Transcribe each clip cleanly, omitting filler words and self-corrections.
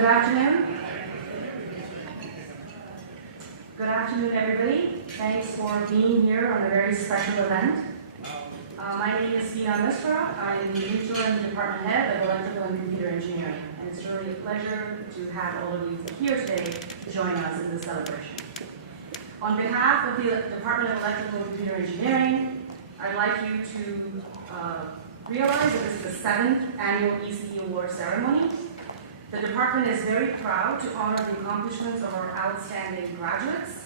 Good afternoon. Good afternoon, everybody. Thanks for being here on a very special event. My name is Veena Misra. I'm the interim department head of electrical and computer engineering, and it's really a pleasure to have all of you here today to join us in this celebration. On behalf of the Department of Electrical and Computer Engineering, I'd like you to realize that this is the 7th annual ECE Awards ceremony. The department is very proud to honor the accomplishments of our outstanding graduates.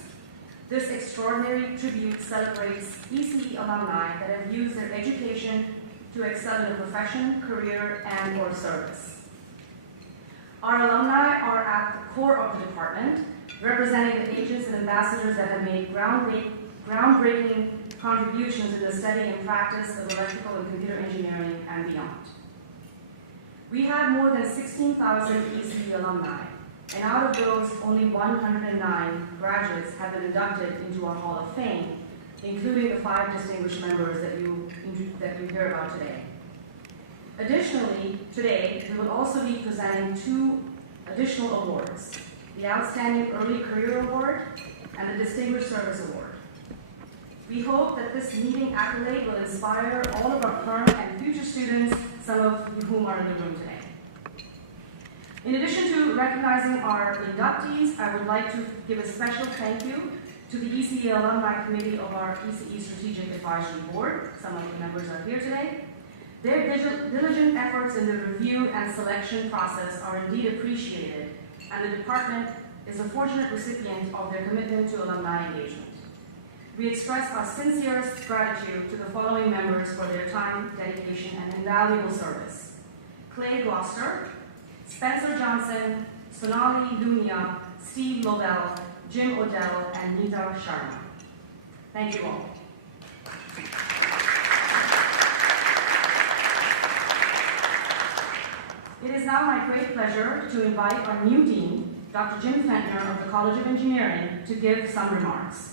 This extraordinary tribute celebrates ECE alumni that have used their education to excel in a profession, career, and/or service. Our alumni are at the core of the department, representing the agents and ambassadors that have made groundbreaking contributions in the study and practice of electrical and computer engineering and beyond. We have more than 16,000 ECE alumni, and out of those, only 109 graduates have been inducted into our Hall of Fame, including the 5 distinguished members that you hear about today. Additionally, today, we will also be presenting 2 additional awards, the Outstanding Early Career Award and the Distinguished Service Award. We hope that this meeting accolade will inspire all of our current and future students, some of whom are in the room today. In addition to recognizing our inductees, I would like to give a special thank you to the ECE Alumni Committee of our ECE Strategic Advisory Board. Some of the members are here today. Their diligent efforts in the review and selection process are indeed appreciated, and the department is a fortunate recipient of their commitment to alumni engagement. We express our sincerest gratitude to the following members for their time, dedication, and invaluable service: Clay Gloucester, Spencer Johnson, Sonali Lumia, Steve Lobel, Jim Odell, and Nita Sharma. Thank you all. It is now my great pleasure to invite our new dean, Dr. Jim Fentner of the College of Engineering, to give some remarks.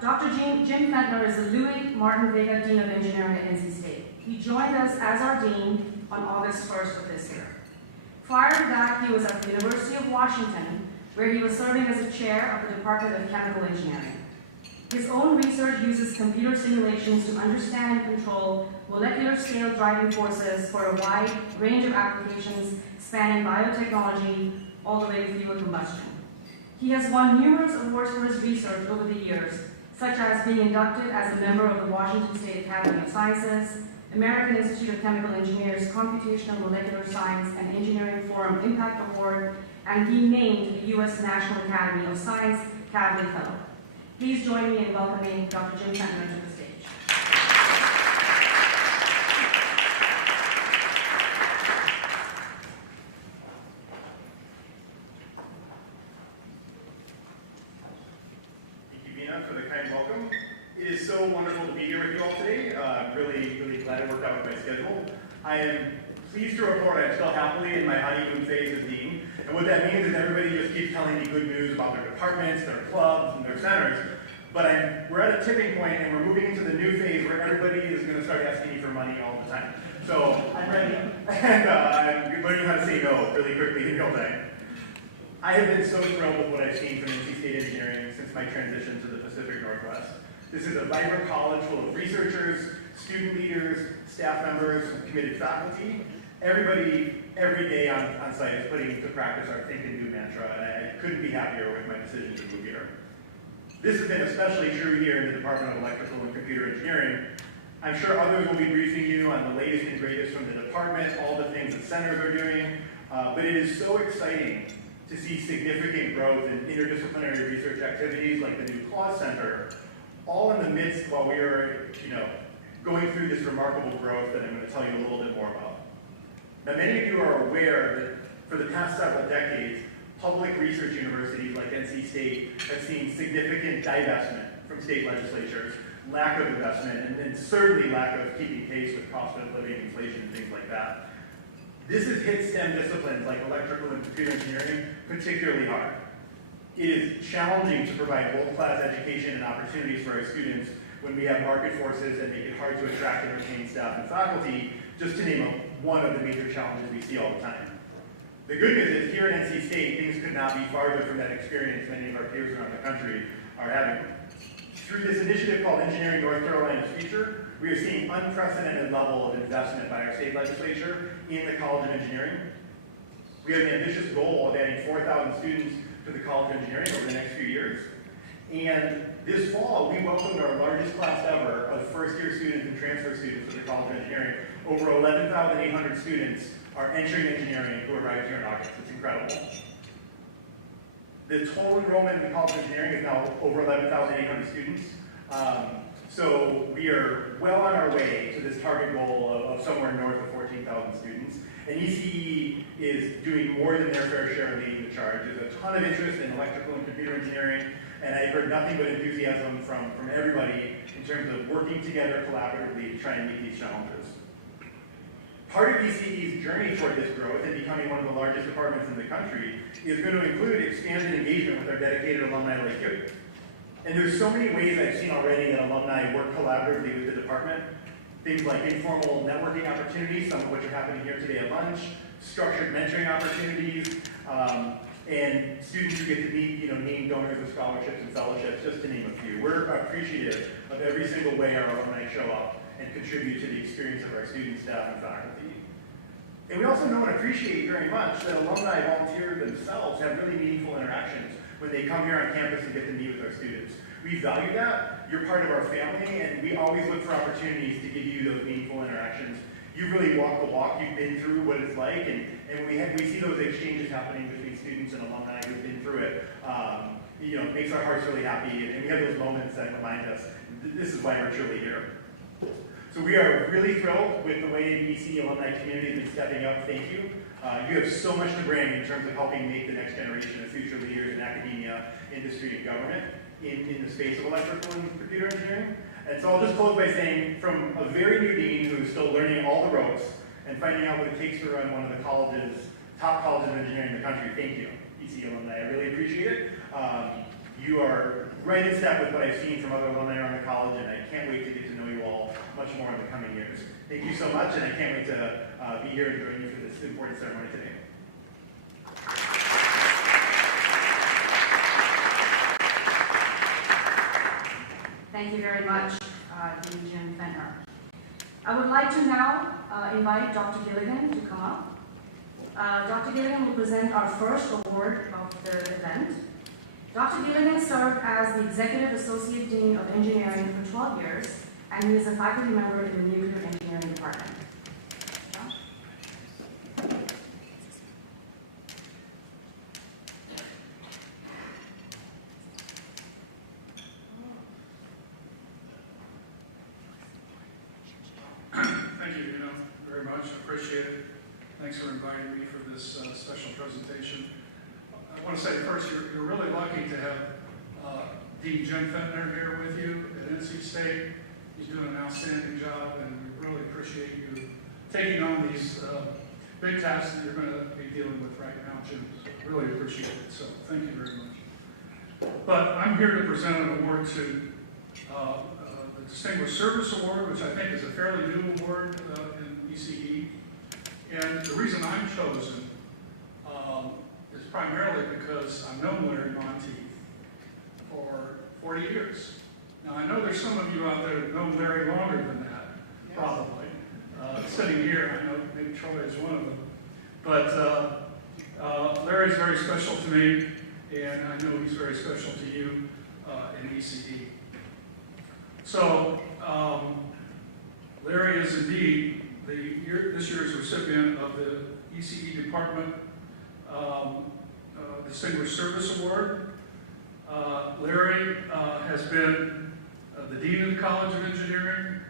Dr. Jim Fentner is the Louis Martin Vega Dean of Engineering at NC State. He joined us as our dean on August 1st of this year. Prior to that, he was at the University of Washington, where he was serving as the chair of the Department of Chemical Engineering. His own research uses computer simulations to understand and control molecular scale driving forces for a wide range of applications spanning biotechnology all the way to fuel combustion. He has won numerous awards for his research over the years, such as being inducted as a member of the Washington State Academy of Sciences, American Institute of Chemical Engineers Computational Molecular Science and Engineering Forum Impact Award, and being named the U.S. National Academy of Science Kavli Fellow. Please join me in welcoming Dr. Jim Fentner to the stage. For the kind welcome. It is so wonderful to be here with you all today. Really glad it worked out with my schedule. I am pleased to report I'm still happily in my honeymoon phase as dean. And what that means is everybody just keeps telling me good news about their departments, their clubs, and their centers. But we're at a tipping point and we're moving into the new phase where everybody is going to start asking me for money all the time. So I'm ready. And I'm learning how to say no really quickly in real time. I have been so thrilled with what I've seen from NC State Engineering since my transition to the Pacific Northwest. This is a vibrant college full of researchers, student leaders, staff members, and committed faculty. Everybody, every day on site is putting into practice our think and do mantra, and I couldn't be happier with my decision to move here. This has been especially true here in the Department of Electrical and Computer Engineering. I'm sure others will be briefing you on the latest and greatest from the department, all the things the centers are doing, but it is so exciting to see significant growth in interdisciplinary research activities like the new Claus Center, all in the midst while we are, going through this remarkable growth that I'm going to tell you a little bit more about. Now, many of you are aware that for the past several decades, public research universities like NC State have seen significant divestment from state legislatures, lack of investment, and certainly lack of keeping pace with cost of living, inflation, and things like that. This has hit STEM disciplines like electrical and computer engineering particularly hard. It is challenging to provide world-class education and opportunities for our students when we have market forces that make it hard to attract and retain staff and faculty, just to name one of the major challenges we see all the time. The good news is here at NC State, things could not be farther from that experience many of our peers around the country are having. Through this initiative called Engineering North Carolina's Future, we are seeing unprecedented level of investment by our state legislature in the College of Engineering. We have an ambitious goal of adding 4,000 students to the College of Engineering over the next few years. And this fall, we welcomed our largest class ever of first-year students and transfer students to the College of Engineering. Over 11,800 students are entering engineering who arrived here in August. It's incredible. The total enrollment in the College of Engineering is now over 11,800 students. So we are well on our way to this target goal of somewhere north of 14,000 students. And ECE is doing more than their fair share of leading the charge. There's a ton of interest in electrical and computer engineering, and I've heard nothing but enthusiasm from everybody in terms of working together collaboratively to try and meet these challenges. Part of ECE's journey toward this growth and becoming one of the largest departments in the country is going to include expanded engagement with our dedicated alumni like you. And there's so many ways I've seen already that alumni work collaboratively with the department. Things like informal networking opportunities, some of which are happening here today at lunch, structured mentoring opportunities, and students who get to meet named donors of scholarships and fellowships, just to name a few. We're appreciative of every single way our alumni show up and contribute to the experience of our students, staff, and faculty. And we also know and appreciate very much that alumni volunteers themselves have really meaningful interactions when they come here on campus and get to meet with our students. We value that. You're part of our family, and we always look for opportunities to give you those meaningful interactions. You really walk the walk. You've been through what it's like, and we see those exchanges happening between students and alumni who've been through it. It makes our hearts really happy, and we have those moments that remind us this is why we're truly here. So we are really thrilled with the way the ECE alumni community has been stepping up. Thank you. You have so much to bring in terms of helping make the next generation of future leaders in academia, industry, and government in the space of electrical and computer engineering. And so I'll just close by saying, from a very new dean who's still learning all the ropes and finding out what it takes to run one of the top colleges of engineering in the country, thank you, ECE alumni. I really appreciate it. You are right in step with what I've seen from other alumni around the college, and I can't wait to get to know you all much more in the coming years. Thank you so much, and I can't wait to be here and join you for this important ceremony today. Thank you very much, Dean Jim Fentner. I would like to now invite Dr. Gilligan to come up. Dr. Gilligan will present our first award of the event. Dr. Gilligan served as the Executive Associate Dean of Engineering for 12 years, and he is a faculty member in the Nuclear Engineering Department. Josh? Thank you, very much. I appreciate it. Thanks for inviting me for this special presentation. I want to say first, you're really lucky to have Dean Jim Fentner here with you at NC State. He's doing an outstanding job, and we really appreciate you taking on these big tasks that you're going to be dealing with right now, Jim. So really appreciate it. So thank you very much. But I'm here to present an award to the Distinguished Service Award, which I think is a fairly new award in ECE. And the reason I'm chosen is primarily because I've known Larry Monteith for 40 years. Now, I know there's some of you out there who've known Larry longer than that, probably. Sitting here, I know maybe Troy is one of them. But Larry's very special to me, and I know he's very special to you in ECE. So, Larry is indeed this year's recipient of the ECE Department Distinguished Service Award. Larry has been the Dean of the College of Engineering,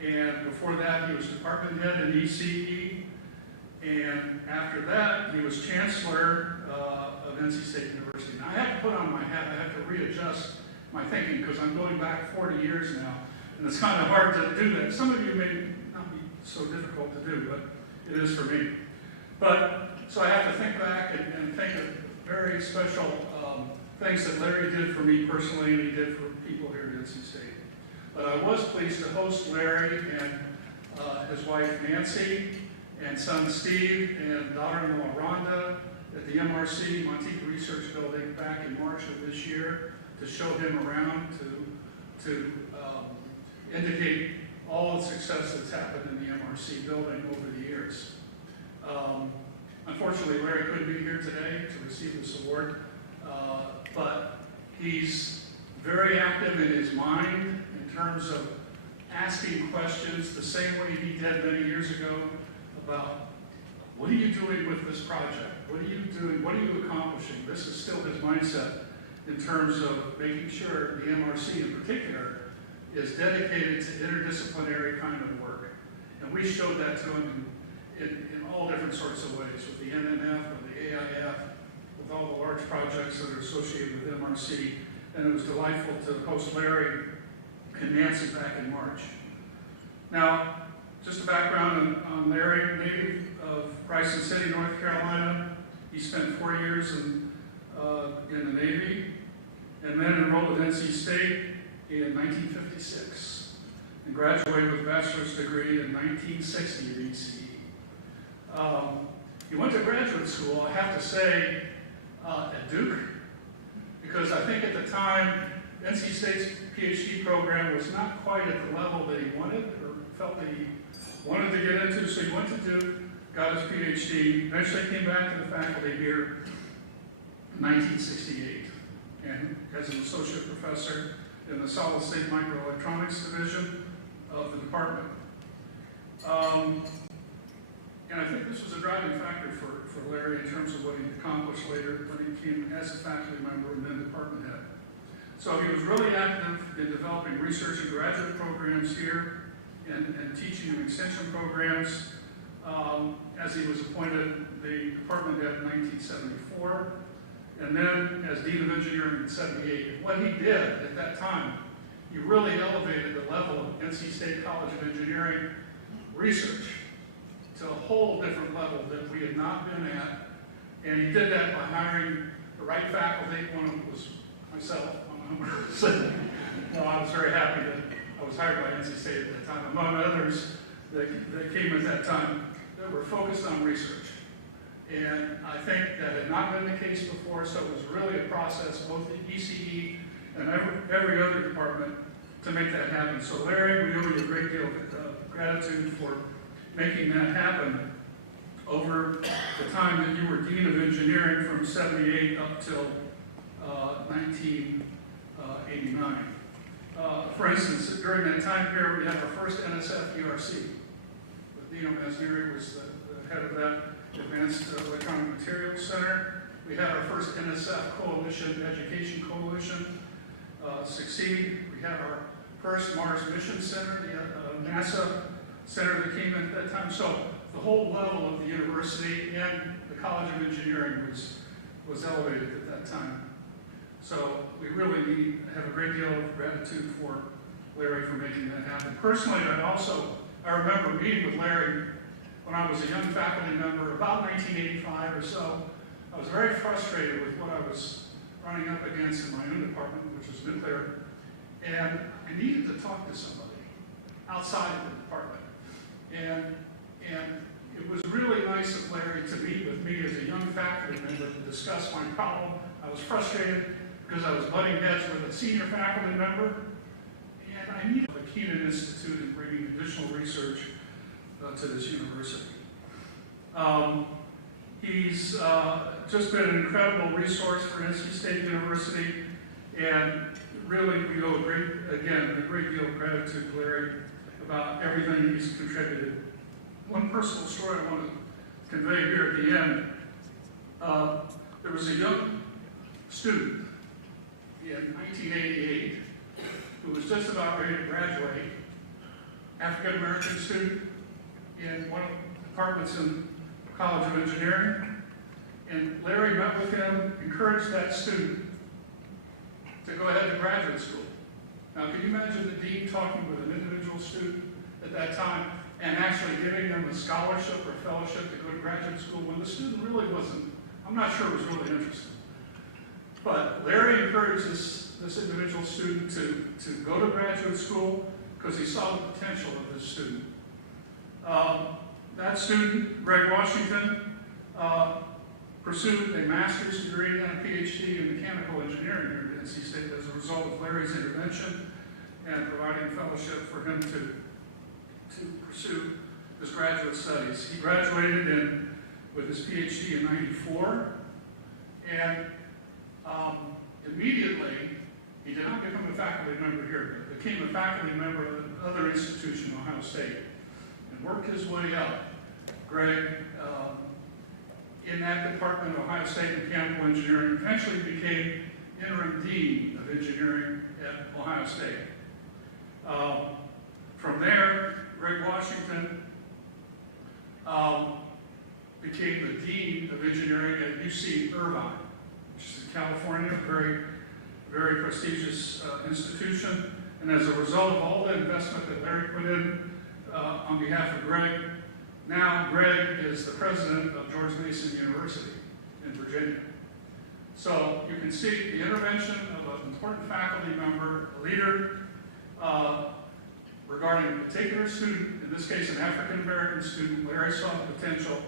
and before that he was Department Head in ECE, and after that he was Chancellor of NC State University. Now I have to put on my hat, I have to readjust my thinking because I'm going back 40 years now, and it's kind of hard to do that. Some of you may not be so difficult to do, but it is for me. But, so I have to think back and think of very special things that Larry did for me personally, and he did for people here at NC State. But I was pleased to host Larry and his wife Nancy and son Steve and daughter-in-law Rhonda at the MRC Monteith Research Building back in March of this year to show him around, to indicate all the success that's happened in the MRC building over the years. Unfortunately, Larry couldn't be here today to receive this award, but he's very active in his mind in terms of asking questions the same way he did many years ago about what are you doing with this project? What are you doing? What are you accomplishing? This is still his mindset in terms of making sure the MRC in particular is dedicated to interdisciplinary kind of work. And we showed that to him in all different sorts of ways, with the MMF, with the AIF, with all the large projects that are associated with MRC. And it was delightful to host Larry and Nancy back in March. Now, just a background on Larry, native of Bryson City, North Carolina. He spent 4 years in the Navy, and then enrolled at NC State in 1956, and graduated with a bachelor's degree in 1960 at ECE. He went to graduate school, I have to say, at Duke, because I think at the time, NC State's PhD program was not quite at the level that he wanted, or felt that he wanted to get into, so he went to Duke, got his PhD, eventually came back to the faculty here in 1968, and as an associate professor in the solid state microelectronics division of the department. And I think this was a driving factor for Larry in terms of what he accomplished later when he came as a faculty member and then department head. So he was really active in developing research and graduate programs here and teaching and extension programs. As he was appointed the department head in 1974, and then as Dean of Engineering in 78. And what he did at that time, he really elevated the level of NC State College of Engineering research to a whole different level that we had not been at. And he did that by hiring the right faculty. One of them was myself. Well, I was very happy that I was hired by NC State at that time, among others that came at that time that were focused on research. And I think that had not been the case before, so it was really a process, both at ECE and every other department, to make that happen. So Larry, we owe you a great deal of gratitude for making that happen over the time that you were Dean of Engineering from 78 up till 1989. For instance, during that time period, we had our first NSF ERC. Dino Masneri was the head of that Advanced Electronic Materials Center. We had our first NSF Coalition, Education Coalition, succeed. We had our first Mars Mission Center, the NASA center that came in at that time. So the whole level of the university and the College of Engineering was elevated at that time. So we really have a great deal of gratitude for Larry for making that happen. Personally, I remember meeting with Larry when I was a young faculty member, about 1985 or so. I was very frustrated with what I was running up against in my own department, which was nuclear, and I needed to talk to somebody outside of the department. And it was really nice of Larry to meet with me as a young faculty member to discuss my problem. I was frustrated because I was butting heads with a senior faculty member, and I needed the Keenan Institute in bringing additional research to this university. He's just been an incredible resource for NC State University, and really we owe a great deal of gratitude to Larry about everything he's contributed. One personal story I want to convey here at the end. There was a young student in 1988 who was just about ready to graduate, African-American student in one of the departments in the College of Engineering. And Larry met with him, encouraged that student to go ahead to graduate school. Now, can you imagine the dean talking with an individual student at that time and actually giving them a scholarship or fellowship to go to graduate school when the student really wasn't, I'm not sure was really interested. But Larry encouraged this individual student to go to graduate school because he saw the potential of this student. That student, Greg Washington, pursued a master's degree and a PhD in mechanical engineering here at NC State as a result of Larry's intervention and providing fellowship for him to pursue his graduate studies. He graduated with his PhD in '94, and immediately, he did not become a faculty member here, but became a faculty member at another institution, Ohio State, and worked his way up. Greg, in that department of Ohio State Mechanical Engineering, eventually became interim dean of engineering at Ohio State. From there, Greg Washington became the dean of engineering at UC Irvine, which is in California, a very, very prestigious institution. And as a result of all the investment that Larry put in on behalf of Greg, now Greg is the president of George Mason University in Virginia. So you can see the intervention of an important faculty member, a leader, regarding a particular student, in this case an African-American student. Larry saw the potential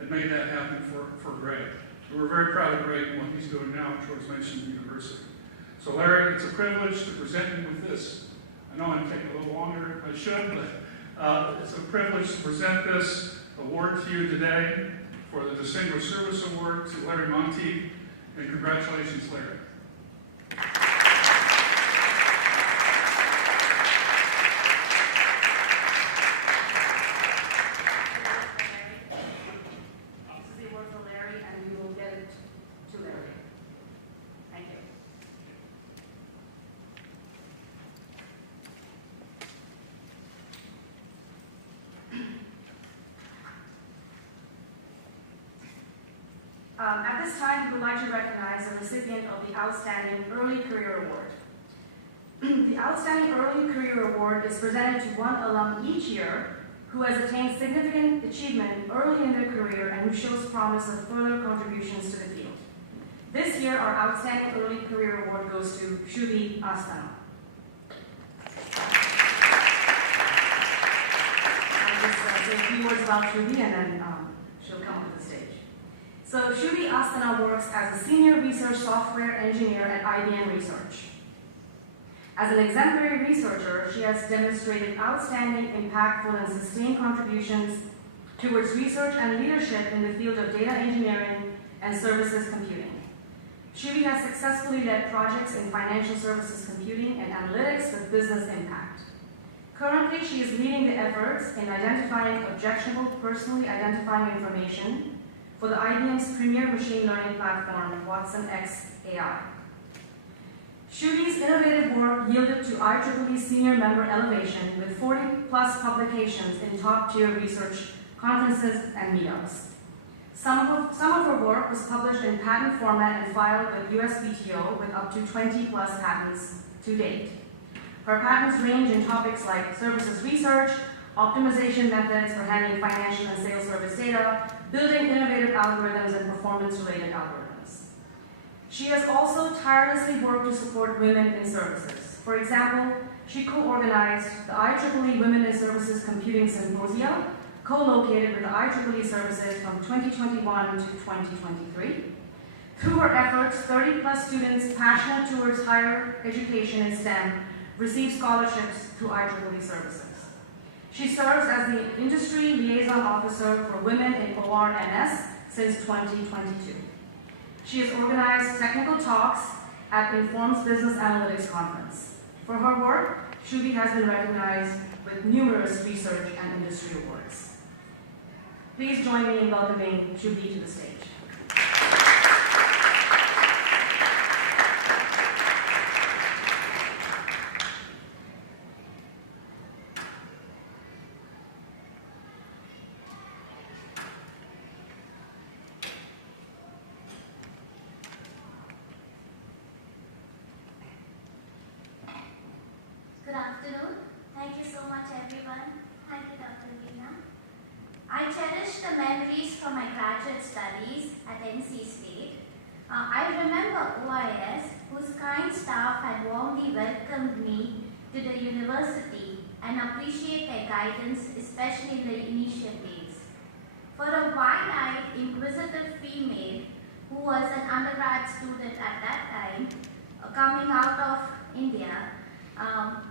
and made that happen for Greg. We're very proud of Greg and what he's doing now at George Mason University. So Larry, it's a privilege to present you with this. I know I'm taking a little longer than I should, but it's a privilege to present this award to you today for the Distinguished Service Award to Larry Monteith, and congratulations, Larry. At this time, we would like to recognize the recipient of the Outstanding Early Career Award. The Outstanding Early Career Award is presented to one alum each year who has attained significant achievement early in their career and who shows promise of further contributions to the field. This year, our Outstanding Early Career Award goes to Shubhi Asthana. I'll just say a few words about Shubhi and then she'll come up to the stage. So Shubhi Asthana works as a senior research software engineer at IBM Research. As an exemplary researcher, she has demonstrated outstanding, impactful, and sustained contributions towards research and leadership in the field of data engineering and services computing. Shubhi has successfully led projects in financial services computing and analytics with business impact. Currently, she is leading the efforts in identifying objectionable personally identifying information for the IBM's premier machine learning platform, Watson X AI. Shubhi's innovative work yielded to IEEE senior member elevation with 40+ publications in top-tier research conferences and meetups. Some of her work was published in patent format and filed with USPTO with up to 20+ patents to date. Her patents range in topics like services research, optimization methods for handling financial and sales service data, building innovative algorithms and performance-related algorithms. She has also tirelessly worked to support women in services. For example, she co-organized the IEEE Women in Services Computing Symposia, co-located with the IEEE services from 2021 to 2023. Through her efforts, 30+ students passionate towards higher education in STEM receive scholarships through IEEE services. She serves as the Industry Liaison Officer for Women in ORMS since 2022. She has organized technical talks at Informs Business Analytics Conference. For her work, Shubhi has been recognized with numerous research and industry awards. Please join me in welcoming Shubhi to the stage. Good afternoon. Thank you so much, everyone. Thank you, Dr. Veena. I cherish the memories from my graduate studies at NC State. I remember OIS, whose kind staff had warmly welcomed me to the university and appreciate their guidance, especially in the initial days. for a wide-eyed, inquisitive female who was an undergrad student at that time, coming out of India,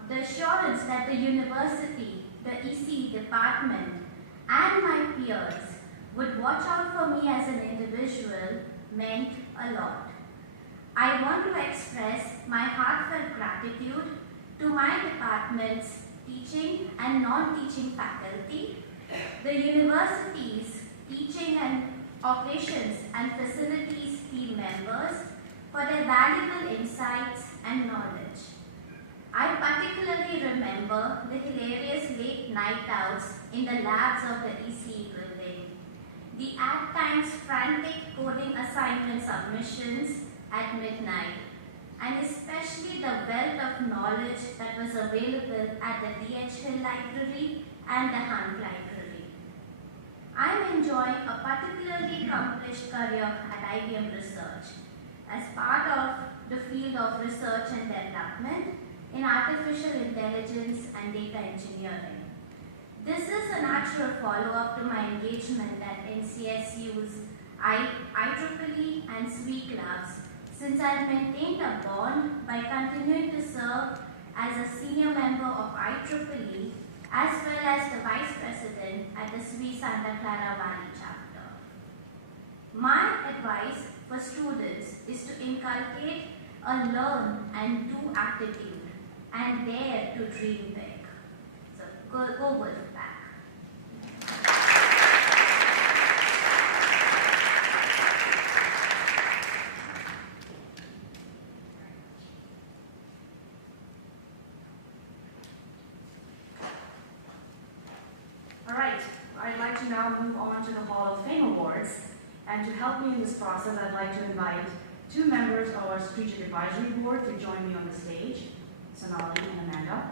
the assurance that the university, the ECE department, and my peers would watch out for me as an individual meant a lot. I want to express my heartfelt gratitude to my department's teaching and non-teaching faculty, the university's teaching and operations and facilities team members for their valuable insights and knowledge. I particularly remember the hilarious late night outs in the labs of the ECE building, the at times frantic coding assignment submissions at midnight, and especially the wealth of knowledge that was available at the D.H. Hill Library and the Hunt Library. I am enjoying a particularly accomplished career at IBM Research as part of the field of research and development in artificial intelligence and data engineering. This is a natural follow-up to my engagement at NCSU's IEEE and SWE clubs, since I have maintained a bond by continuing to serve as a senior member of IEEE as well as the vice president at the SWE Santa Clara Valley chapter. My advice for students is to inculcate a learn and do attitude and dare to dream big. So go Wolf back. All right, I'd like to now move on to the Hall of Fame Awards. And to help me in this process, I'd like to invite two members of our Strategic Advisory Board to join me on the stage, Sonali and Amanda.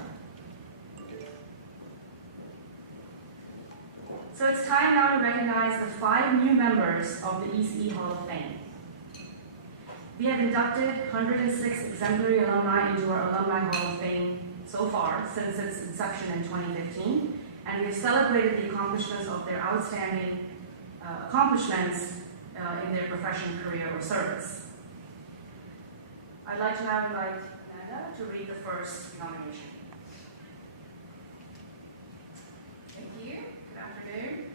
So it's time now to recognize the 5 new members of the ECE Hall of Fame. We have inducted 106 exemplary alumni into our Alumni Hall of Fame so far since its inception in 2015, and we've celebrated the accomplishments of their outstanding accomplishments in their profession, career, or service. I'd like to now invite Amanda to read the first nomination. Thank you. Good afternoon.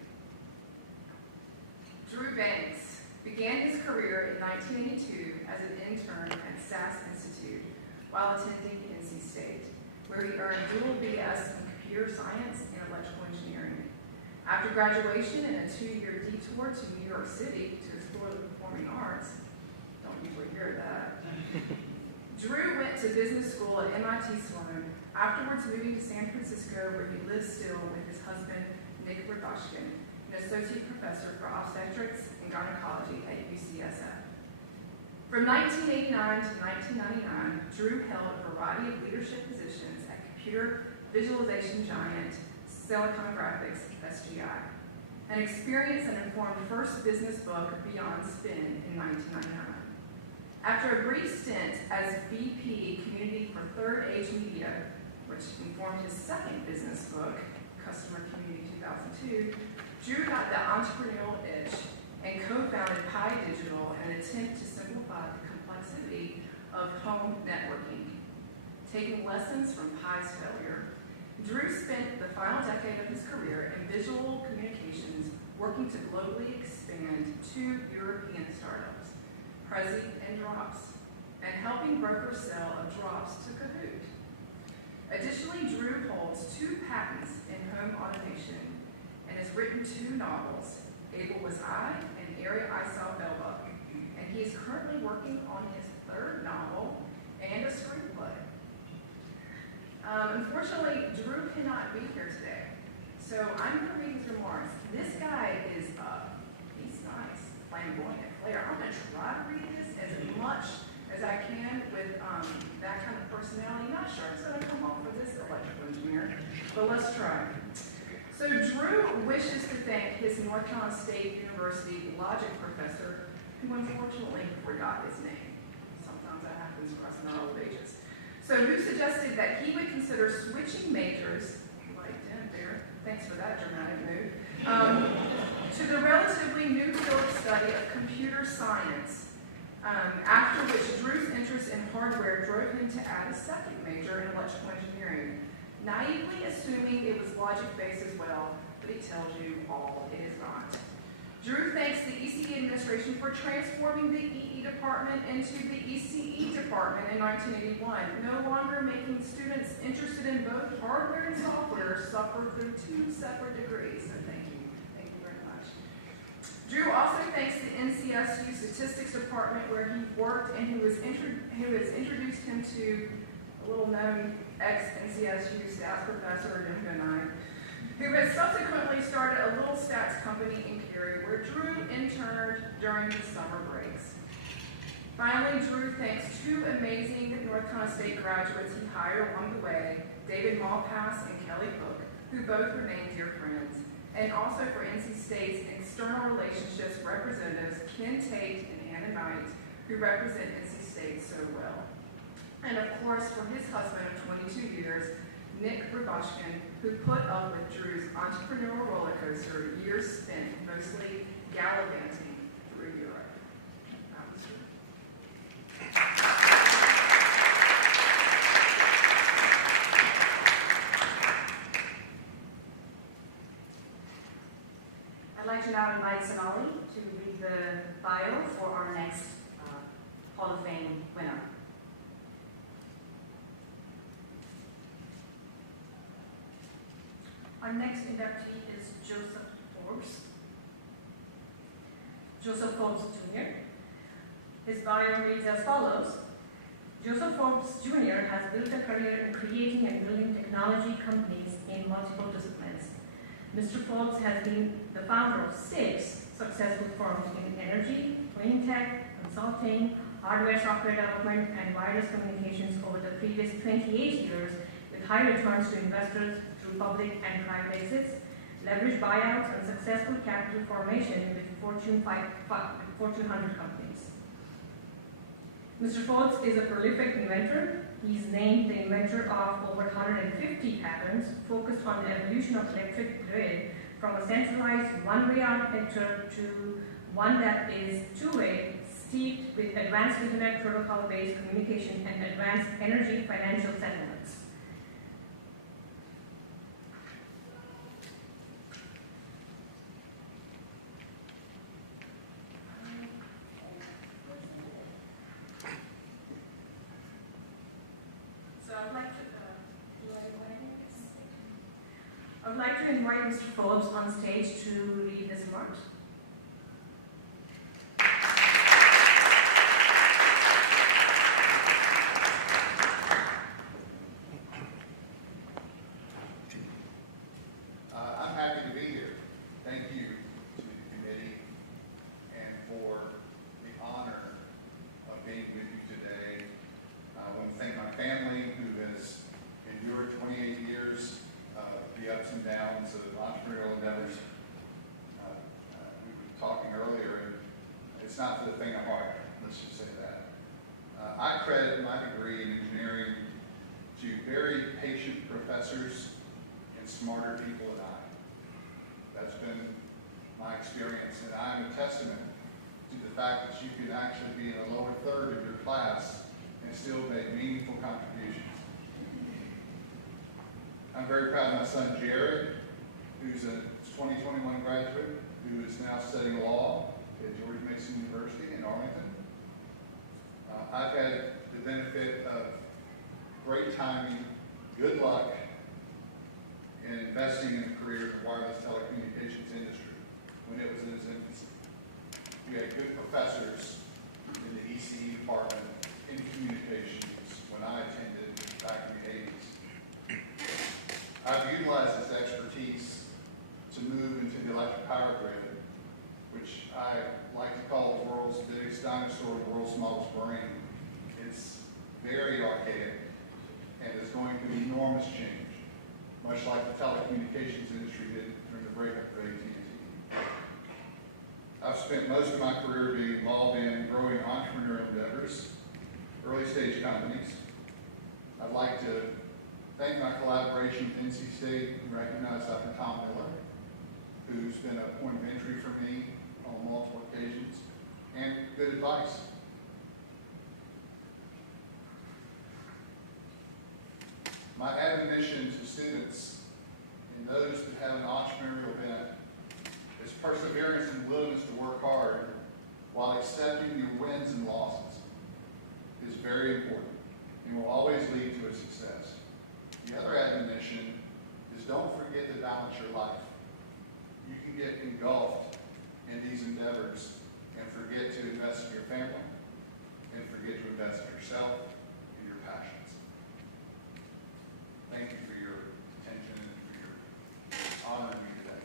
Drew Banks began his career in 1982 as an intern at SAS Institute while attending NC State, where he earned dual BS in computer science and electrical engineering. After graduation and a 2-year detour to New York City to explore the performing arts, don't usually hear that, Drew went to business school at MIT Sloan, afterwards moving to San Francisco, where he lives still with his husband, Nick Radoshkin, an associate professor for obstetrics and gynecology at UCSF. From 1989 to 1999, Drew held a variety of leadership positions at computer visualization giant Silicon Graphics, SGI, an experience that informed first business book Beyond Spin in 1999. After a brief stint as VP Community for Third Age Media, which informed his second business book, Customer Community 2002, Drew got the entrepreneurial itch and co-founded Pi Digital, an attempt to simplify the complexity of home networking. Taking lessons from Pi's failure, Drew spent the final decade of his career in visual communications, working to globally expand 2 European startups, Prezi and Drops, and helping brokers sell of Drops to Kahoot. Additionally, Drew holds 2 patents in home automation and has written 2 novels, Abel Was I and Area I Saw Bellbuck, and he is currently working on his 3rd novel and a screenplay. Unfortunately, Drew cannot be here today, so I'm going to read his remarks. This guy is, he's nice, flamboyant, flair. I'm going to try to read this as much as I can with that kind of personality. Not sure it's going to come off for this electrical engineer, but let's try. So Drew wishes to thank his North Carolina State University logic professor, who unfortunately forgot his name. Sometimes that happens for us in our old ages. So who suggested that he would consider switching majors, like Jen there, thanks for that dramatic move, to the science, after which Drew's interest in hardware drove him to add a second major in electrical engineering, naively assuming it was logic-based as well, but he tells you all it is not. Drew thanks the ECE administration for transforming the EE department into the ECE department in 1981, no longer making students interested in both hardware and software suffer through 2 separate degrees. So thank you very much. Drew also thanks the NCSU statistics department where he worked and who has introduced him to a little known ex-NCSU stats professor, Jim Goodnight, who has subsequently started a little stats company in Cary where Drew interned during the summer breaks. Finally, Drew thanks 2 amazing North Carolina State graduates he hired along the way, David Malpass and Kelly Cook, who both remain dear friends, and also for NC State's external relationships representatives, Ken Tate and Anna Knight, who represent NC State so well. And of course, for his husband of 22 years, Nick Rabushkin, who put up with Drew's entrepreneurial roller coaster, years spent mostly gallivanting through Europe. That was Drew. I'd like to now invite Sonali to read the bio for our next Hall of Fame winner. Our next inductee is Joseph Forbes. Joseph Forbes Jr. His bio reads as follows. Joseph Forbes Jr. has built a career in creating and building technology companies in multiple disciplines. Mr. Forbes has been the founder of 6 successful firms in energy, clean tech, consulting, hardware, software development, and wireless communications over the previous 28 years with high returns to investors through public and private exits, leveraged buyouts, and successful capital formation with Fortune 100 companies. Mr. Forbes is a prolific inventor. He's named the inventor of over 150 patents focused on the evolution of electric grid from a centralized one-way architecture to one that is two-way, steeped with advanced Internet protocol-based communication and advanced energy financial settlements. I would like to invite Mr. Forbes on stage to read his remarks. I'm happy to be here. Thank you to the committee and for the honor of being with you today. I want to thank my family who has endured 28 years the ups and downs of entrepreneurial endeavors. We were talking earlier, and it's not for the faint of heart, let's just say that. I credit my degree in engineering to very patient professors and smarter people than I. That's been my experience, and I'm a testament to the fact that you can actually be in the lower third of your class and still make meaningful contributions. I'm very proud of my son Jared, who's a 2021 graduate, who is now studying law at George Mason University in Arlington. I've had the benefit of great timing, good luck, in investing in the career in the wireless telecommunications industry when it was in its infancy. We had good professors in the ECE department in communications when I attended back in the 80s. I've utilized this expertise to move into the electric power grid, which I like to call the world's biggest dinosaur, the world's smallest brain. It's very archaic and is going through enormous change, much like the telecommunications industry did during the breakup of AT&T. I've spent most of my career being involved in growing entrepreneurial endeavors, early stage companies. I'd like to thank my collaboration with NC State and recognize Dr. Tom Miller, who's been a point of entry for me on multiple occasions. and good advice. My admonition to students and those that have an entrepreneurial bent is perseverance and willingness to work hard while accepting your wins and losses is very important and will always lead to a success. The other admonition is don't forget to balance your life. You can get engulfed in these endeavors and forget to invest in your family and forget to invest in yourself and your passions. Thank you for your attention and for your honor of me today.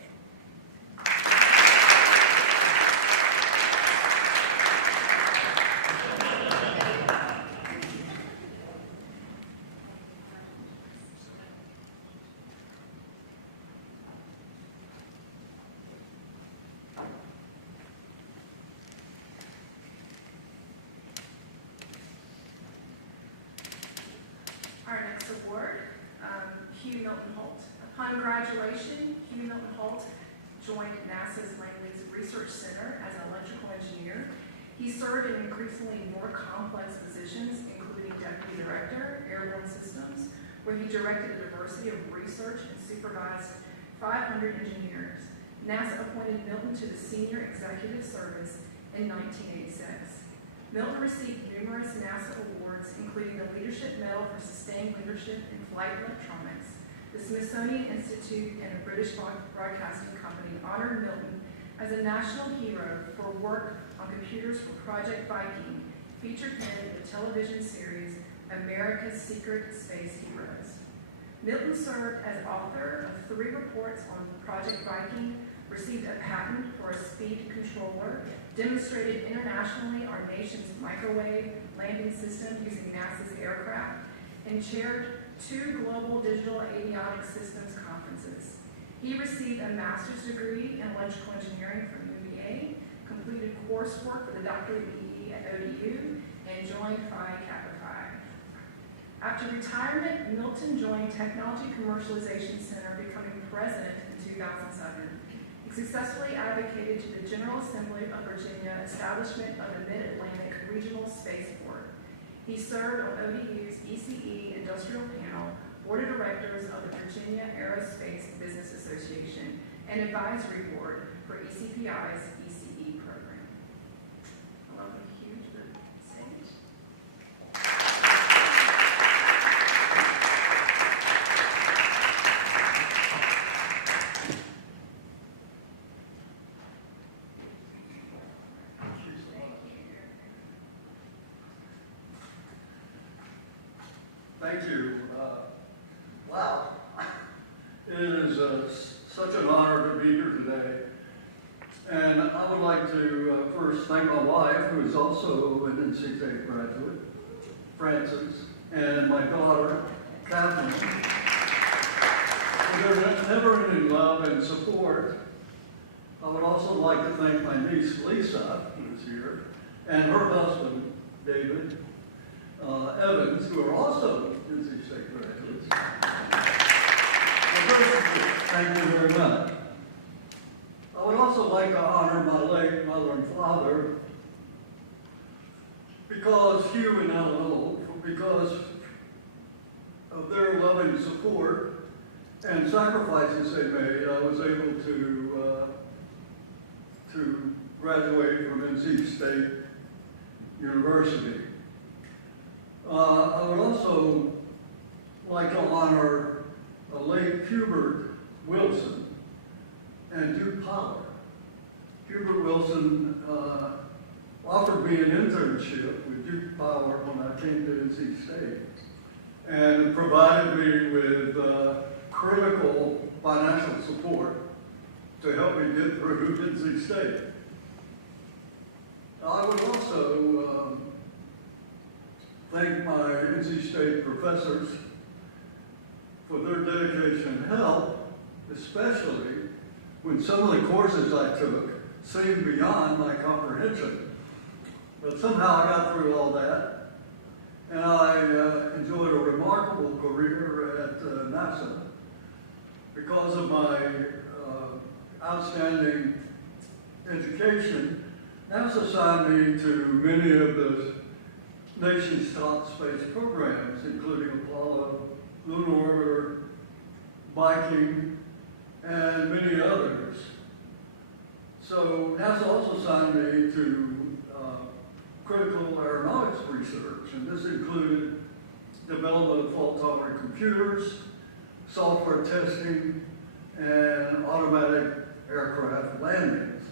Our next award, Hugh Milton Holt. Upon graduation, Hugh Milton Holt joined NASA's Langley's Research Center as an electrical engineer. He served in increasingly more complex positions, including Deputy Director, Airborne Systems, where he directed a diversity of research and supervised 500 engineers. NASA appointed Milton to the Senior Executive Service in 1986. Milton received numerous NASA awards, including the Leadership Medal for Sustained Leadership in Flight Electronics. The Smithsonian Institute and the British Broadcasting Company honored Milton as a national hero for work on computers for Project Viking, featured in the television series America's Secret Space Heroes. Milton served as author of 3 reports on Project Viking, received a patent for a speed controller, demonstrated internationally our nation's microwave landing system using NASA's aircraft, and chaired 2 global digital avionics systems conferences. He received a master's degree in electrical engineering from UVA, completed coursework for the doctorate of EE at ODU, and joined Phi Kappa Phi. After retirement, Milton joined Technology Commercialization Center, becoming president in 2007. He successfully advocated to the General Assembly of Virginia establishment of the Mid-Atlantic Regional Spaceport. He served on ODU's ECE Industrial Panel, Board of Directors of the Virginia Aerospace Business Association, and Advisory Board for ECPI's ECE program. I welcome Hugh to the stage. Thank you. Wow. It is such an honor to be here today. And I would like to first thank my wife, who is also an NC State graduate, Frances, and my daughter, Catherine, for their never-ending love and support. I would also like to thank my niece, Lisa, who is here, and her husband, David Evans, who are also NC State graduates. Thank you very much. I would also like to honor my late mother and father, because Hugh and Ellen, because of their loving support and sacrifices they made, I was able to graduate from NC State University. I would also like to honor a late Hubert Wilson and Duke Power. Hubert Wilson offered me an internship with Duke Power when I came to NC State and provided me with critical financial support to help me get through NC State. I would also thank my NC State professors for their dedication and help, especially when some of the courses I took seemed beyond my comprehension. But somehow I got through all that, and I enjoyed a remarkable career at NASA because of my outstanding education. has assigned me to many of the nation's top space programs, including Apollo, Lunar Orbiter, Viking, and many others. So NASA also assigned me to critical aeronautics research, and this included development of fault-tolerant computers, software testing, and automatic aircraft landings.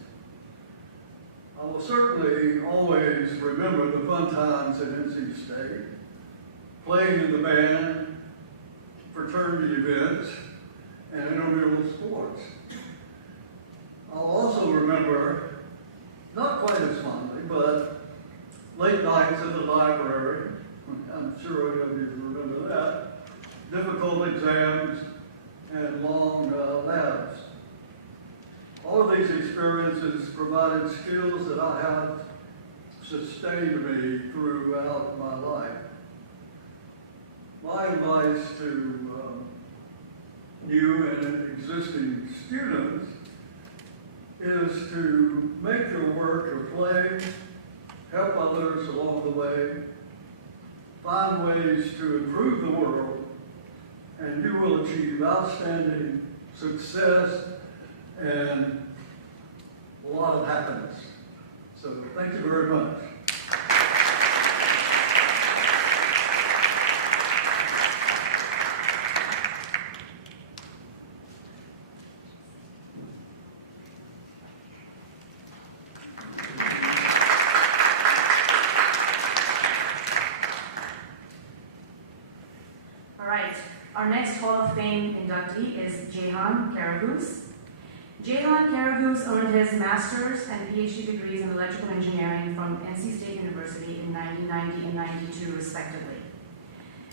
I will certainly always remember the fun times at NC State, playing in the band, fraternity events, and intramural sports. I'll also remember, not quite as fondly, but late nights at the library. I'm sure any of you remember that. Difficult exams and long labs. All of these experiences provided skills that I have sustained me throughout my life. My advice to new and existing students is to make your work your play, help others along the way, find ways to improve the world, and you will achieve outstanding success and a lot of happiness. So thank you very much. Our next Hall of Fame inductee is Jehan Karagouz. Jehan Karagouz earned his master's and PhD degrees in electrical engineering from NC State University in 1990 and 92, respectively.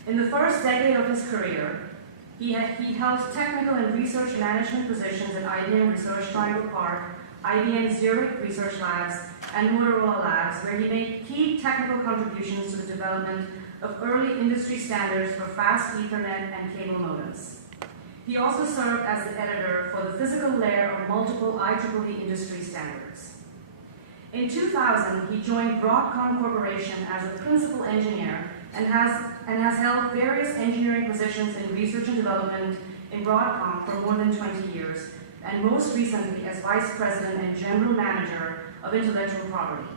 In the first decade of his career, he held technical and research management positions at IBM Research Triangle Park, IBM Zurich Research Labs, and Motorola Labs, where he made key technical contributions to the development of early industry standards for fast Ethernet and cable modems. He also served as the editor for the physical layer of multiple IEEE industry standards. In 2000, he joined Broadcom Corporation as a principal engineer and has held various engineering positions in research and development in Broadcom for more than 20 years, and most recently as vice president and general manager of intellectual property.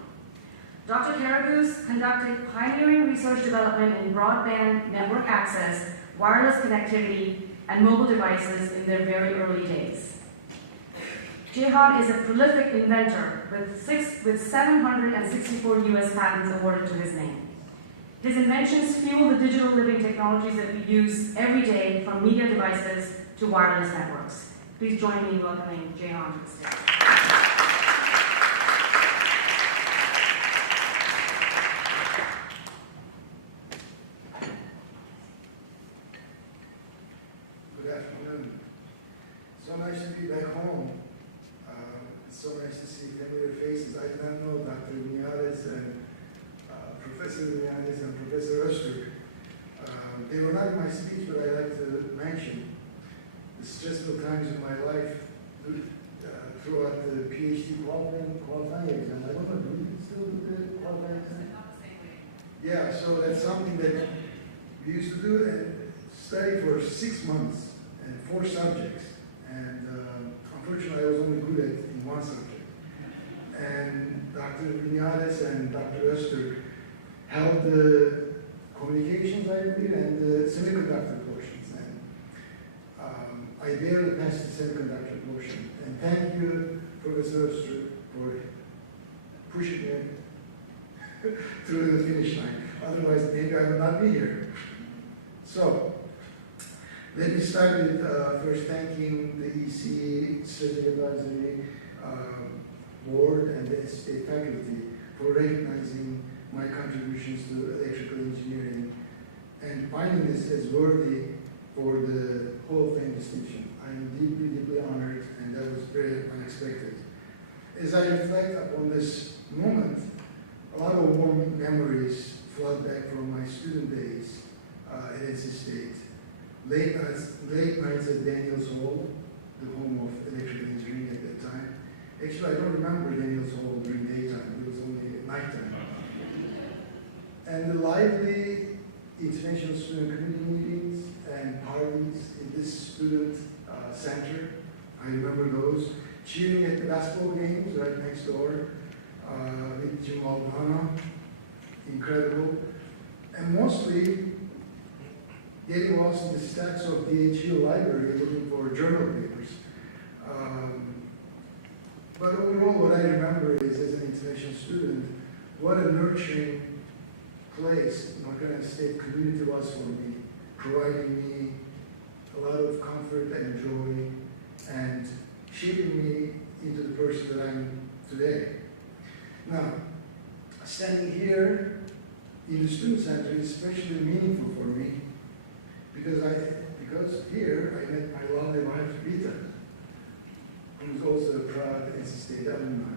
Dr. Karagouz conducted pioneering research development in broadband network access, wireless connectivity, and mobile devices in their very early days. Jehan is a prolific inventor with 764 US patents awarded to his name. His inventions fuel the digital living technologies that we use every day, from media devices to wireless networks. Please join me in welcoming Jehan to the stage. So nice to be back home. It's so nice to see familiar faces. I did not know Dr. Vinales and Professor Vinales and Professor Oster. They were not in my speech, but I like to mention the stressful times in my life throughout the PhD qualifying exam. I don't know, do we still do the qualifying exam? Yeah, so that's something that we used to do and study for 6 months and 4 subjects. And unfortunately, I was only good in one subject. And Dr. Vinales and Dr. Oster held the communications, I believe, and the semiconductor portions. And I barely passed the semiconductor portion. And thank you, Professor Oster, for pushing me through the finish line. Otherwise, maybe I would not be here. So, let me start with first thanking the ECE Strategic Advisory Board and the state faculty for recognizing my contributions to electrical engineering and finding this as worthy for the Hall of Fame distinction. I am deeply, deeply honored, and that was very unexpected. As I reflect upon this moment, a lot of warm memories flood back from my student days at NC State. Late nights at Daniels Hall, the home of electrical engineering at that time. Actually, I don't remember Daniels Hall during daytime. was only nighttime. And the lively international student community meetings and parties in this student center, I remember those. Cheering at the basketball games right next door with Jim Aldana, incredible. And mostly getting lost in the stacks of DHU library looking for journal papers. But overall, what I remember is, as an international student, what a nurturing place North Carolina State community was for me, providing me a lot of comfort and joy, and shaping me into the person that I'm today. Now, standing here in the student center is especially meaningful for me because here I met my lovely wife, Rita, who's also a proud NC State alumni.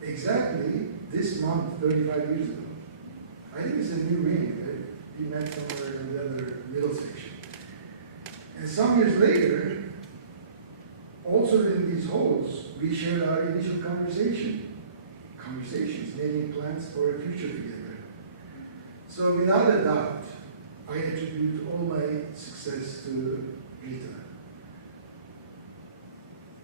Exactly this month, 35 years ago. I think it's a new ring, right? We met somewhere in the other middle section. And some years later, also in these halls, we shared our initial conversations, making plans for a future together. So without a doubt, I attribute all my success to Rita.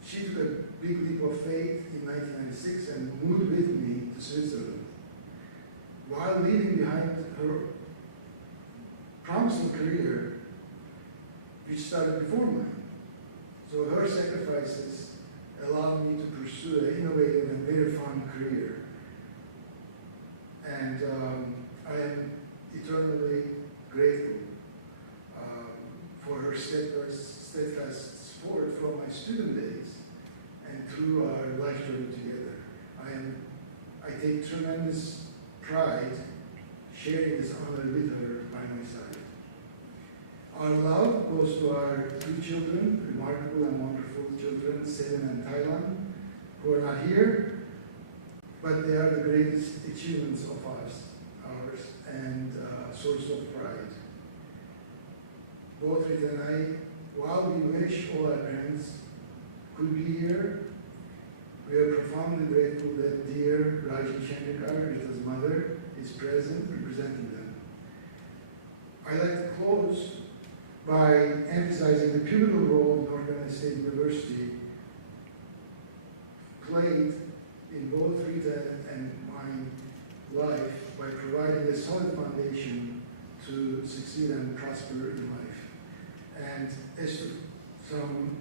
She took a big leap of faith in 1996 and moved with me to Switzerland, while leaving behind her promising career, which started before mine. So her sacrifices allowed me to pursue an innovative and very fun career. And I am eternally grateful for her steadfast support from my student days and through our life journey together. I take tremendous pride sharing this honor with her by my side. Our love goes to our two children, remarkable and wonderful children, Seven and Thailand, who are not here, but they are the greatest achievements of ours, and source of pride. Both Rita and I, while we wish all our parents could be here, we are profoundly grateful that dear Raji Chandrakar, Rita's mother, is present representing them. I'd like to close by emphasizing the pivotal role North Carolina State University played in both Rita and my life by providing a solid foundation to succeed and prosper in life. And as to some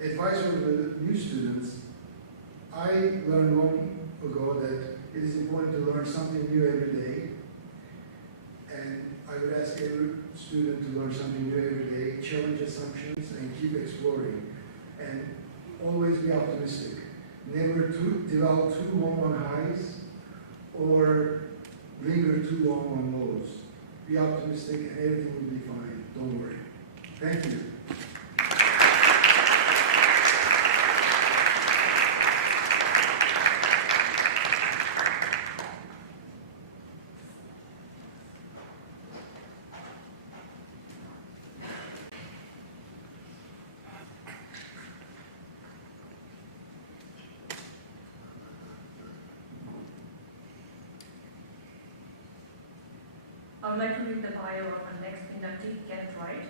advice for the new students, I learned long ago that it is important to learn something new every day. And I would ask every student to learn something new every day, challenge assumptions, and keep exploring. And always be optimistic. Never develop too long on highs or linger too long on lows. Be optimistic and everything will be fine. Don't worry. Thank you. I would like to read the bio of our next inductee, Kent Wright.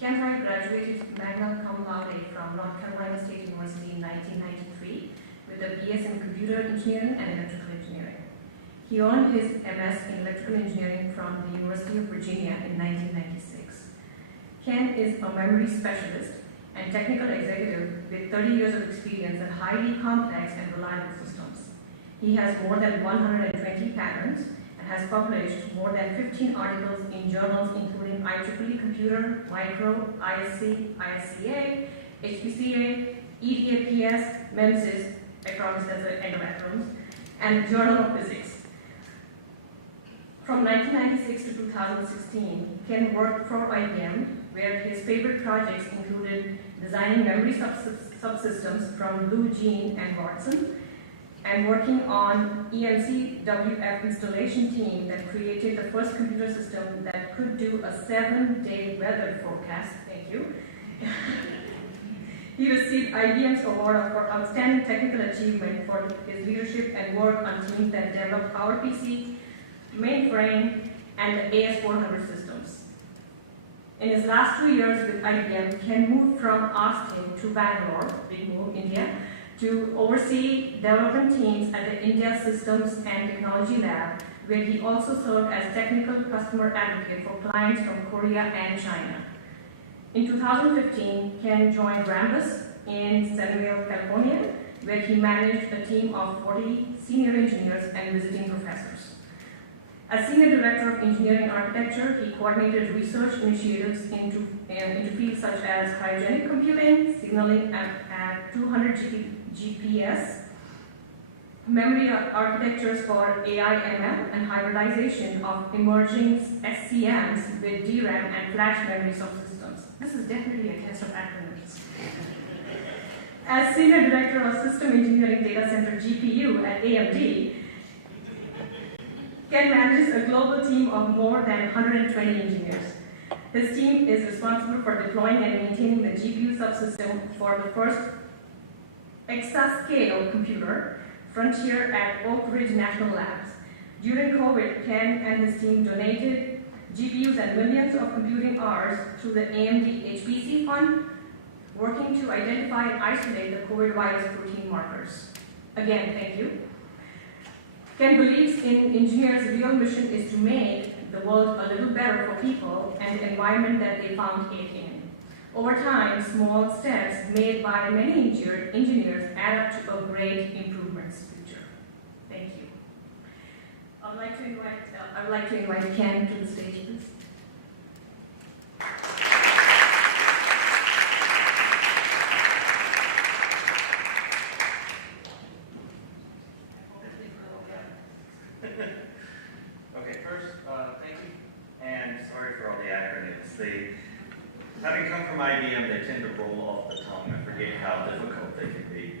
Kent Wright graduated magna cum laude from North Carolina State University in 1993 with a BS in Computer Engineering and Electrical Engineering. He earned his MS in Electrical Engineering from the University of Virginia in 1996. Kent is a memory specialist and technical executive with 30 years of experience in highly complex and reliable systems. He has more than 120 patents and has published more than 15 articles in journals including IEEE Computer, Micro, ISC, ISCA, HPCA, EDAPS, MEMSIS, acronyms as the end of acronyms, and Journal of Physics. From 1996 to 2016, Ken worked for IBM, where his favorite projects included designing memory subsystems from Blue Gene and Watson, and working on EMC-WF installation team that created the first computer system that could do a 7-day weather forecast. Thank you. He received IBM's award for outstanding technical achievement for his leadership and work on teams that developed PowerPC, mainframe, and the AS400 systems. In his last 2 years with IBM, Ken moved from Austin to Bangalore, big move, India, to oversee development teams at the India Systems and Technology Lab, where he also served as technical customer advocate for clients from Korea and China. In 2015, Ken joined Rambus in Sunnyvale, California, where he managed a team of 40 senior engineers and visiting professors. As Senior Director of Engineering Architecture, he coordinated research initiatives into fields such as cryogenic computing, signaling at 200 GPS, memory architectures for AI/ML, and hybridization of emerging SCMs with DRAM and flash memory subsystems. This is definitely a test of acronyms. As Senior Director of System Engineering Data Center GPU at AMD, Ken manages a global team of more than 120 engineers. His team is responsible for deploying and maintaining the GPU subsystem for the first exascale computer, Frontier, at Oak Ridge National Labs. During COVID, Ken and his team donated GPUs and millions of computing hours through the AMD HPC Fund, working to identify and isolate the COVID virus protein markers. Again, thank you. Ken believes in engineers' real mission is to make the world a little better for people and the environment that they found it in. Over time, small steps made by many engineers add up to a great improvements future. Thank you. I would like to invite Ken to the stage, please. Okay, first, thank you, and sorry for all the acronyms. Having come from IBM, they tend to roll off the tongue. I forget how difficult they can be.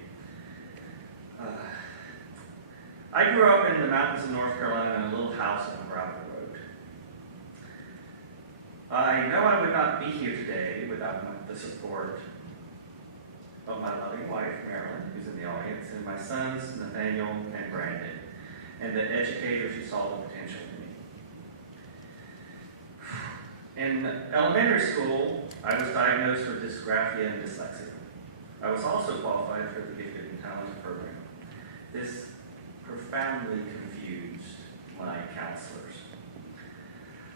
I grew up in the mountains of North Carolina in a little house on a gravel road. I know I would not be here today without the support of my loving wife, Marilyn, who's in the audience, and my sons, Nathaniel and Brandon, and the educators who saw the potential in me. In elementary school, I was diagnosed with dysgraphia and dyslexia. I was also qualified for the Gifted and Talented program. This profoundly confused my counselors.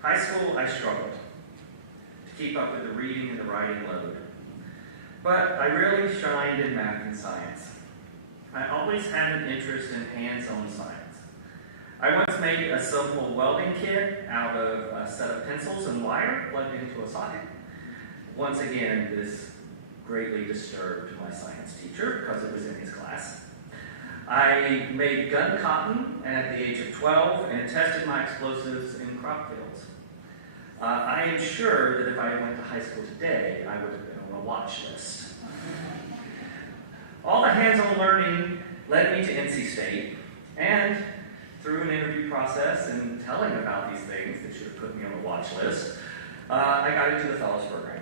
High school, I struggled to keep up with the reading and the writing load. But I really shined in math and science. I always had an interest in hands-on science. I once made a simple welding kit out of a set of pencils and wire plugged into a socket. Once again, this greatly disturbed my science teacher because it was in his class. I made gun cotton at the age of 12 and tested my explosives in crop fields. I am sure that if I went to high school today, I would have been on a watch list. All the hands-on learning led me to NC State, and through an interview process and telling about these things that should have put me on the watch list, I got into the fellows program.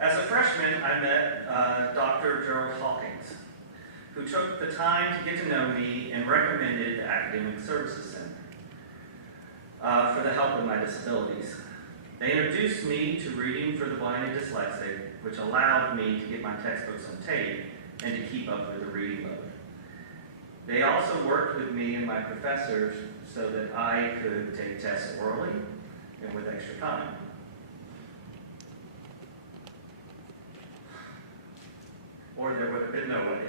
As a freshman, I met Dr. Gerald Hawkins, who took the time to get to know me and recommended the Academic Services Center for the help with my disabilities. They introduced me to reading for the blind and dyslexic, which allowed me to get my textbooks on tape and to keep up with the reading load. They also worked with me and my professors so that I could take tests orally and with extra time. Or there would have been no way.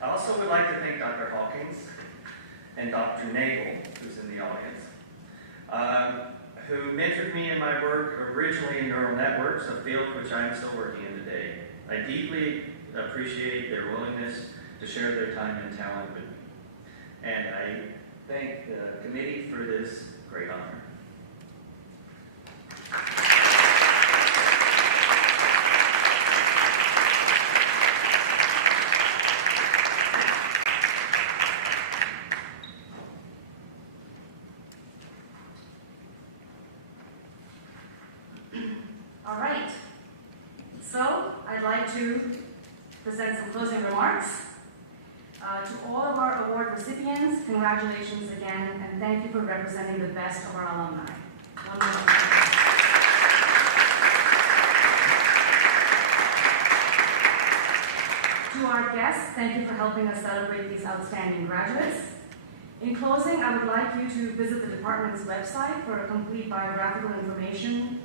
I also would like to thank Dr. Hawkins and Dr. Nagel, who's in the audience, who mentored me in my work originally in neural networks, a field which I am still working in today. I deeply appreciate their willingness to share their time and talent with me. And I thank the committee for this great honor. would like to present some closing remarks. To all of our award recipients, congratulations again, and thank you for representing the best of our alumni. One more time. To our guests, thank you for helping us celebrate these outstanding graduates. In closing, I would like you to visit the department's website for complete biographical information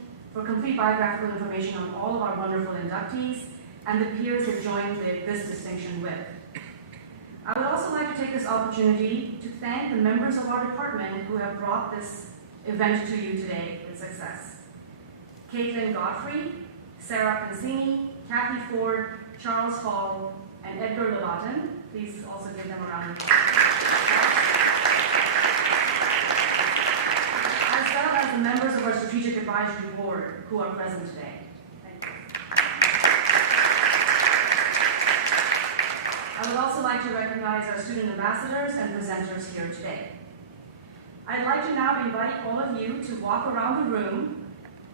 on all of our wonderful inductees and the peers that joined this distinction with. I would also like to take this opportunity to thank the members of our department who have brought this event to you today with success. Caitlin Godfrey, Sarah Pansini, Kathy Ford, Charles Hall, and Edgar Lovatin. Please also give them a round of applause. As well as the members of our Strategic Advisory Board who are present today. Thank you. I would also like to recognize our student ambassadors and presenters here today. I'd like to now invite all of you to walk around the room.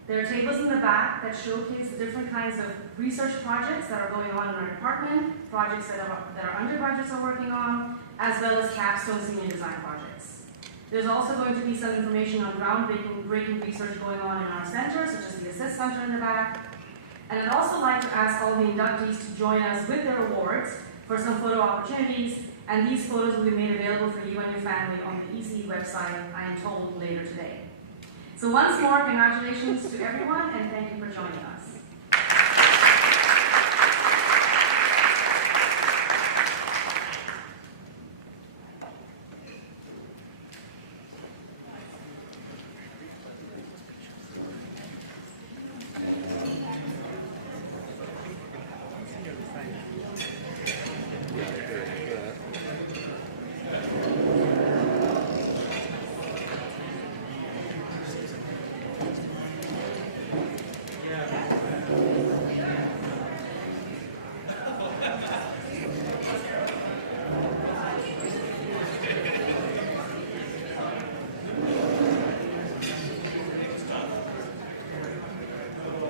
There are tables in the back that showcase the different kinds of research projects that are going on in our department, projects that our undergraduates are working on, as well as capstone senior design projects. There's also going to be some information on groundbreaking research going on in our center, such as the Assist Center in the back. And I'd also like to ask all the inductees to join us with their awards for some photo opportunities, and these photos will be made available for you and your family on the ECE website, I am told, later today. So once more, congratulations to everyone, and thank you for joining us.